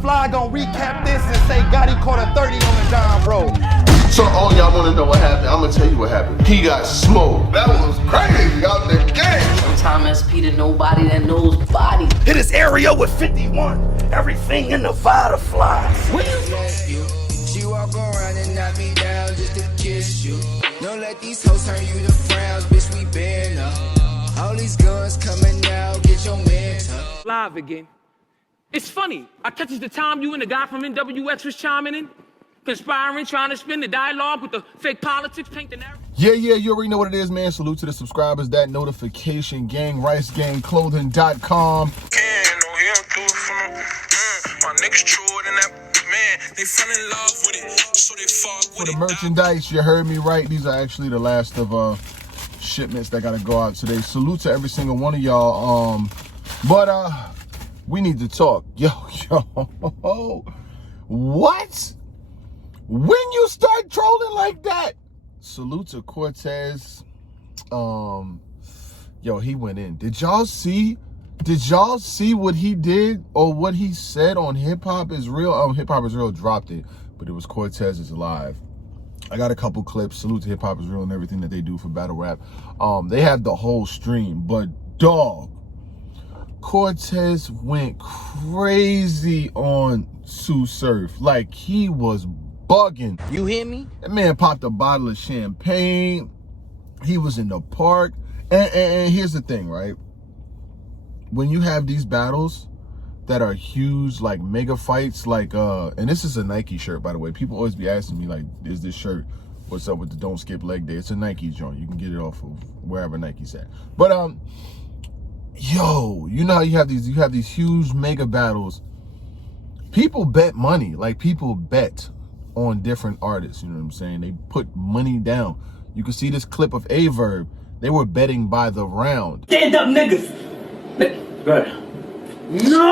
Fly gonna recap this and say Gotti caught a 30 on the John Bro. So all y'all wanna know what happened, I'm gonna tell you what happened. He got smoked. That was crazy out the game. Sometimes SP to nobody that knows body. Hit this area with 51. Everything in Nevada flies. She walk around and knock me down just to kiss you. Don't let these hoes turn you to frowns, bitch, we been up. All these guns coming out, get your man up. Live again. It's funny. I catches the time you and the guy from NWX was chiming in, conspiring, trying to spin the dialogue with the fake politics, paint the narrative. Yeah, you already know what it is, man. Salute to the subscribers, that notification gang, RiceGangClothing.com. My niggas truer than that, man. They fell in love with it, so they fuck with For it. the merchandise, you heard me right. These are actually the last of shipments that gotta go out today. Salute to every single one of y'all. But we need to talk. Yo, what? When you start trolling like that? Salute to Cortez. Yo, he went in. Did y'all see what he did or what he said on Hip Hop Is Real? Hip Hop Is Real dropped it, but it was Cortez is Live. I got a couple clips. Salute to Hip Hop Is Real and everything that they do for battle rap. They have the whole stream, but dog, Cortez went crazy on Sue Surf. Like, he was bugging. You hear me? That man popped a bottle of champagne. He was in the park. And here's the thing, right? When you have these battles that are huge, like mega fights, like and this is a Nike shirt, by the way. People always be asking me, like, is this shirt, what's up with the Don't Skip Leg Day? It's a Nike joint. You can get it off of wherever Nike's at. But yo, you know how you have these huge mega battles. People bet money, like people bet on different artists, you know what I'm saying? They put money down. You can see this clip of Averb. They were betting by the round. Stand up, niggas. Good. No!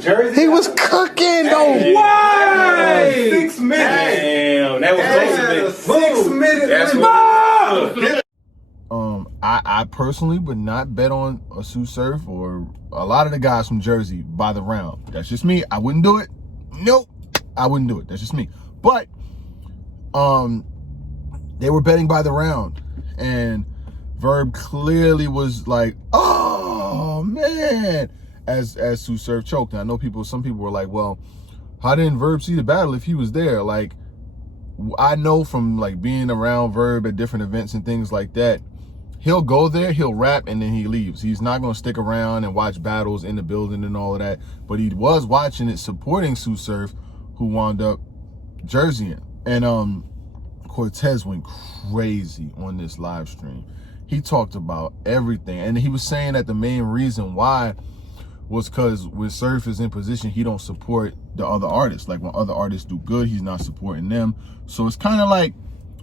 Jersey. He was cooking though. Why? 6 minutes. Damn, that was close to 6 minutes. That's I personally would not bet on a Sue Surf or a lot of the guys from Jersey by the round. That's just me. I wouldn't do it. Nope. I wouldn't do it. That's just me. But they were betting by the round, and Verb clearly was like, oh man, as Sue Surf choked. And I know some people were like, well, how didn't Verb see the battle if he was there? Like, I know from like being around Verb at different events and things like that, he'll go there, he'll rap, and then he leaves. He's not gonna stick around and watch battles in the building and all of that. But he was watching it, supporting Sue Surf, who wound up jerseying. And Cortez went crazy on this live stream. He talked about everything, and he was saying that the main reason why was because when Surf is in position, he don't support the other artists. Like, when other artists do good, he's not supporting them. So it's kind of like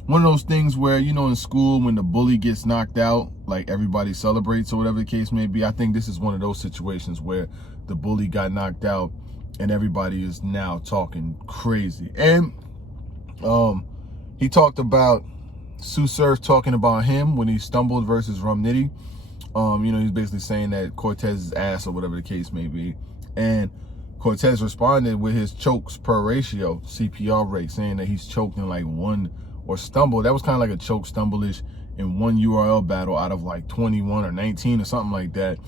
one of those things where, you know, in school, when the bully gets knocked out, like everybody celebrates or whatever the case may be. I think this is one of those situations where the bully got knocked out and everybody is now talking crazy. And he talked about Sue Surf talking about him when he stumbled versus Rum Nitty. You know, he's basically saying that Cortez's ass or whatever the case may be. And Cortez responded with his chokes per ratio, CPR rate, saying that he's choked in like one, or stumbled. That was kind of like a choke stumble-ish in one URL battle out of like 21 or 19 or something like that.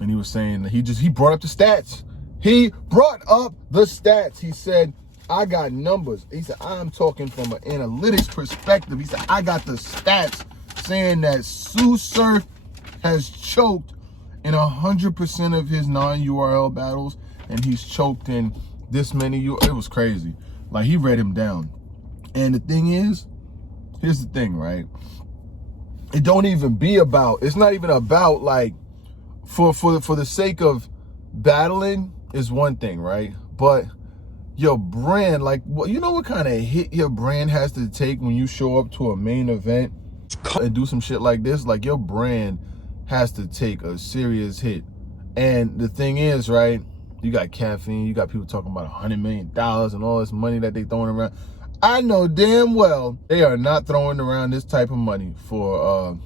And he was saying that he brought up the stats. He brought up the stats. He said, I got numbers. He said, I'm talking from an analytics perspective. He said, I got the stats saying that Sue Surf has choked in 100% of his non-URL battles, and he's choked in this many. It was crazy. Like, he read him down. And the thing is, here's the thing, right? It don't even be about, it's not even about, like, for the sake of battling is one thing, right? But your brand, like, you know what kind of hit your brand has to take when you show up to a main event and do some shit like this? Like, your brand has to take a serious hit. And the thing is, right, you got caffeine, you got people talking about $100 million and all this money that they throwing around. I know damn well they are not throwing around this type of money for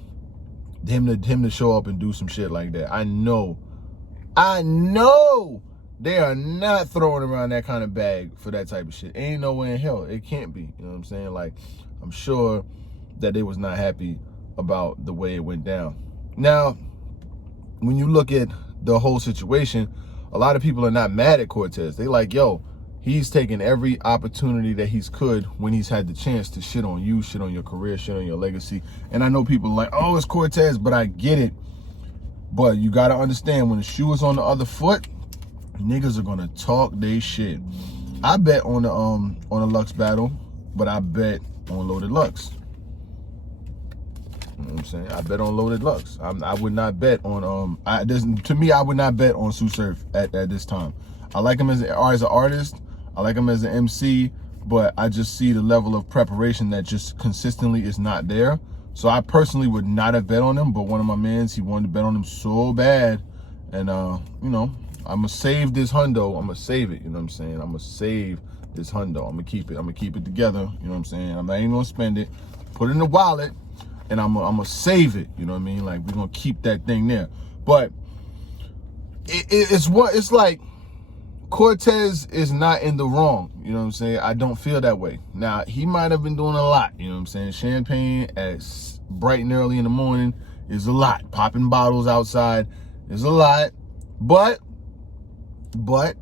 him to show up and do some shit like that. I know They are not throwing around that kind of bag for that type of shit. Ain't no way in hell. It can't be. You know what I'm saying? Like, I'm sure that they was not happy about the way it went down. Now, when you look at the whole situation, a lot of people are not mad at Cortez. They like, yo, he's taken every opportunity that he's could when he's had the chance to shit on you, shit on your career, shit on your legacy. And I know people are like, oh, it's Cortez, but I get it. But you got to understand, when the shoe is on the other foot, niggas are gonna talk they shit. I bet on the Lux battle, but I bet on Loaded Lux. You know what I'm saying? I bet on Loaded Lux. I would not bet on to me, I would not bet on Sue Surf at this time. I like him as an artist. I like him as an MC, but I just see the level of preparation that just consistently is not there. So I personally would not have bet on him, but one of my mans, he wanted to bet on him so bad, and you know, I'm gonna save this hundo. I'm gonna save it. You know what I'm saying? I'm gonna save this hundo. I'm gonna keep it. I'm gonna keep it together. You know what I'm saying? I'm not even gonna spend it. Put it in the wallet, and I'm gonna save it. You know what I mean? Like, we're gonna keep that thing there. But it's like Cortez is not in the wrong. You know what I'm saying? I don't feel that way. Now, he might have been doing a lot. You know what I'm saying? Champagne at bright and early in the morning is a lot. Popping bottles outside is a lot. But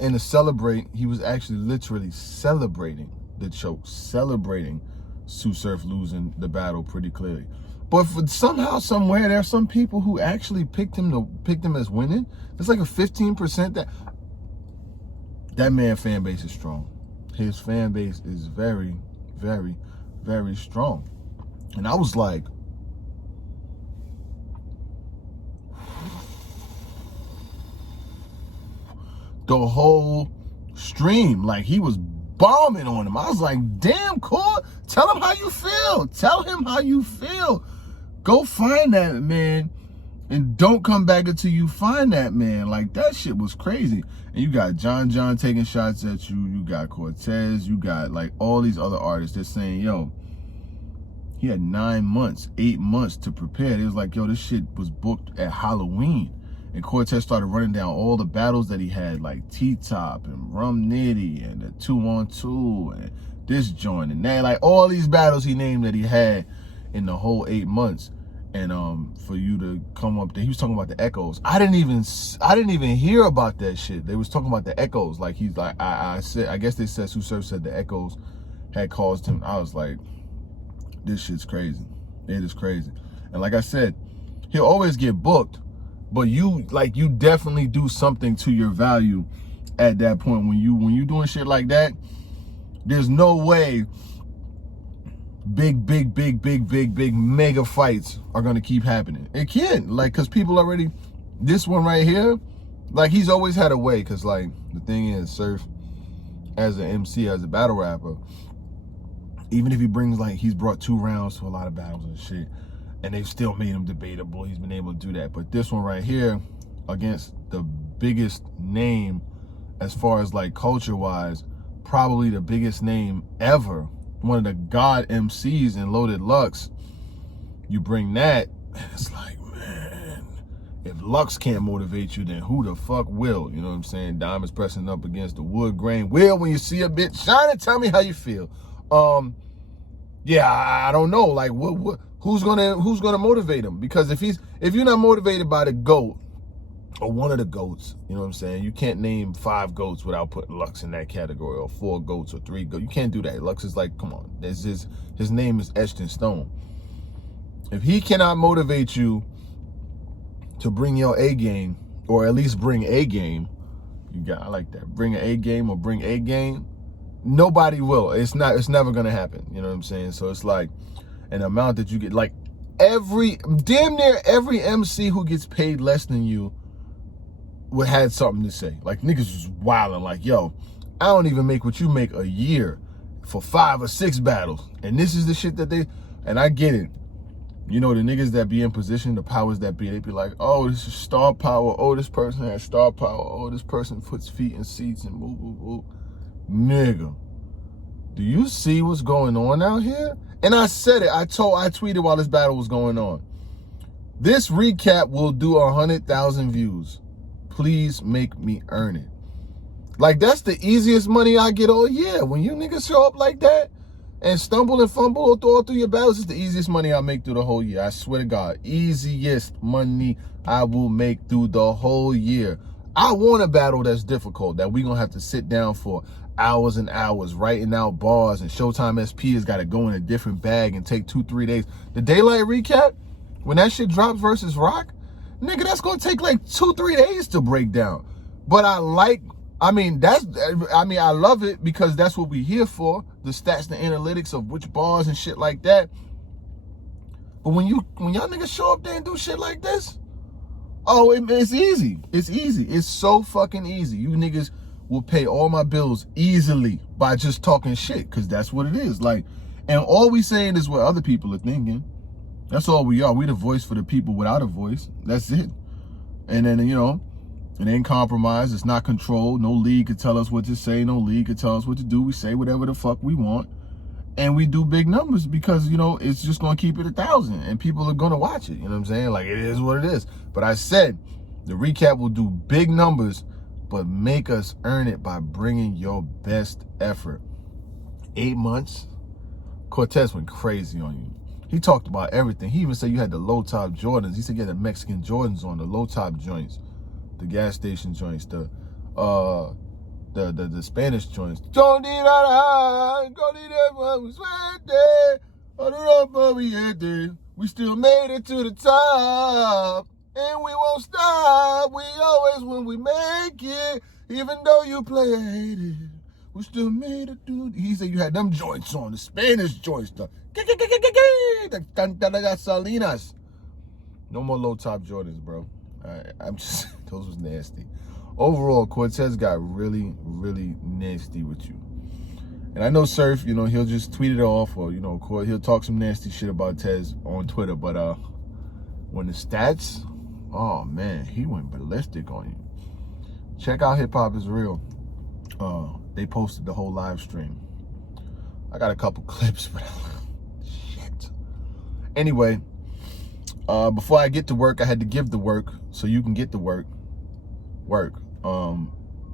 and to celebrate, he was actually literally celebrating the choke, celebrating Sue Surf losing the battle pretty clearly. But for somehow, somewhere, there are some people who actually picked him as winning. It's like a 15% that man fan base is strong. His fan base is very, very, very strong. And I was like, the whole stream, like, he was bombing on him. I was like, damn, Cor, tell him how you feel. Tell him how you feel. Go find that man and don't come back until you find that man. Like, that shit was crazy. And you got John taking shots at you. You got Cortez. You got, like, all these other artists. They're saying, yo, he had 9 months, 8 months to prepare. It was like, yo, this shit was booked at Halloween. And Cortez started running down all the battles that he had, like T-Top and Rum Nitty and the 2-on-2 and this joint and that, like all these battles he named that he had in the whole 8 months. And for you to come up there, he was talking about the echoes. I didn't even hear about that shit. They was talking about the echoes. Like, he's like, I guess they said, Sue Surf said the echoes had caused him. I was like, this shit's crazy. It is crazy. And like I said, he'll always get booked. But you definitely do something to your value at that point. When you doing shit like that, there's no way big mega fights are gonna keep happening. It can't, like, cause people already, this one right here, like, he's always had a way. Cause, like, the thing is, Surf as an MC, as a battle rapper, even if he brings, like, he's brought 2 rounds to a lot of battles and shit, and they've still made him debatable. He's been able to do that. But this one right here, against the biggest name as far as, like, culture-wise, probably the biggest name ever, one of the god MCs in Loaded Lux, you bring that, and it's like, man, if Lux can't motivate you, then who the fuck will? You know what I'm saying? Diamond's pressing up against the wood grain. Will, when you see a bit, shine and tell me how you feel. Yeah, I don't know. Like, who's gonna motivate him? Because if you're not motivated by the GOAT or one of the GOATs, you know what I'm saying? You can't name 5 GOATs without putting Lux in that category, or 4 GOATs or 3 GOATs. You can't do that. Lux is like, come on, his name is etched in stone. If he cannot motivate you to bring your A game, or at least bring a game, I like that. Bring an A game or bring a game. Nobody will. It's never gonna happen. You know what I'm saying? So it's like an amount that you get, like, damn near every MC who gets paid less than you had something to say. Like, niggas was wilding, like, yo, I don't even make what you make a year for 5 or 6 battles. And this is the shit that and I get it. You know, the niggas that be in position, the powers that be, they be like, oh, this is star power. Oh, this person has star power. Oh, this person puts feet in seats and move. Nigga, do you see what's going on out here? And I said it. I tweeted while this battle was going on. This recap will do 100,000 views. Please make me earn it. Like, that's the easiest money I get all year. When you niggas show up like that and stumble and fumble all through your battles, it's the easiest money I make through the whole year. I swear to God. Easiest money I will make through the whole year. I want a battle that's difficult, that we going to have to sit down for hours and hours writing out bars, and Showtime SP has got to go in a different bag and take 2-3 days. The Daylight recap, when that shit drops versus Rock, nigga, that's going to take like 2-3 days to break down. But I love it because that's what we here for, the stats, the analytics of which bars and shit like that. But when y'all niggas show up there and do shit like this, oh, it's easy. It's easy. It's so fucking easy. You niggas will pay all my bills easily by just talking shit, because that's what it is. Like, and all we saying is what other people are thinking. That's all we are. We the voice for the people without a voice. That's it. And then, you know, it ain't compromised. It's not controlled. No league could tell us what to say. No league could tell us what to do. We say whatever the fuck we want. And we do big numbers because, you know, it's just going to keep it 1,000. And people are going to watch it. You know what I'm saying? Like, it is what it is. But I said the recap will do big numbers, but make us earn it by bringing your best effort. 8 months, Cortez went crazy on you. He talked about everything. He even said you had the low-top Jordans. He said you had the Mexican Jordans on, the low-top joints, the gas station joints, the Spanish joints. We still made it to the top, and we won't stop. We always when we make it, even though you play a hater, we still made it to. He said you had them joints on, the Spanish joints, the Salinas. No more low top Jordans, bro. I'm just, those was nasty. Overall, Cortez got really, really nasty with you. And I know Surf, you know, he'll just tweet it off, or, you know, he'll talk some nasty shit about Tez on Twitter. But when the stats, oh man, he went ballistic on you. Check out Hip Hop Is Real. They posted the whole live stream. I got a couple clips, but shit. Anyway, before I get to work, I had to give the work so you can get the work.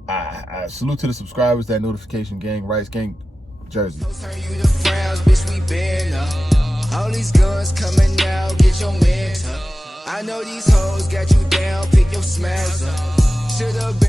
I salute to the subscribers, that notification gang, Rice Gang, Jersey. Turn you to frowns, bitch, we been up. All these guns coming out, get your man up. I know these hoes got you down, pick your smash up. Should've been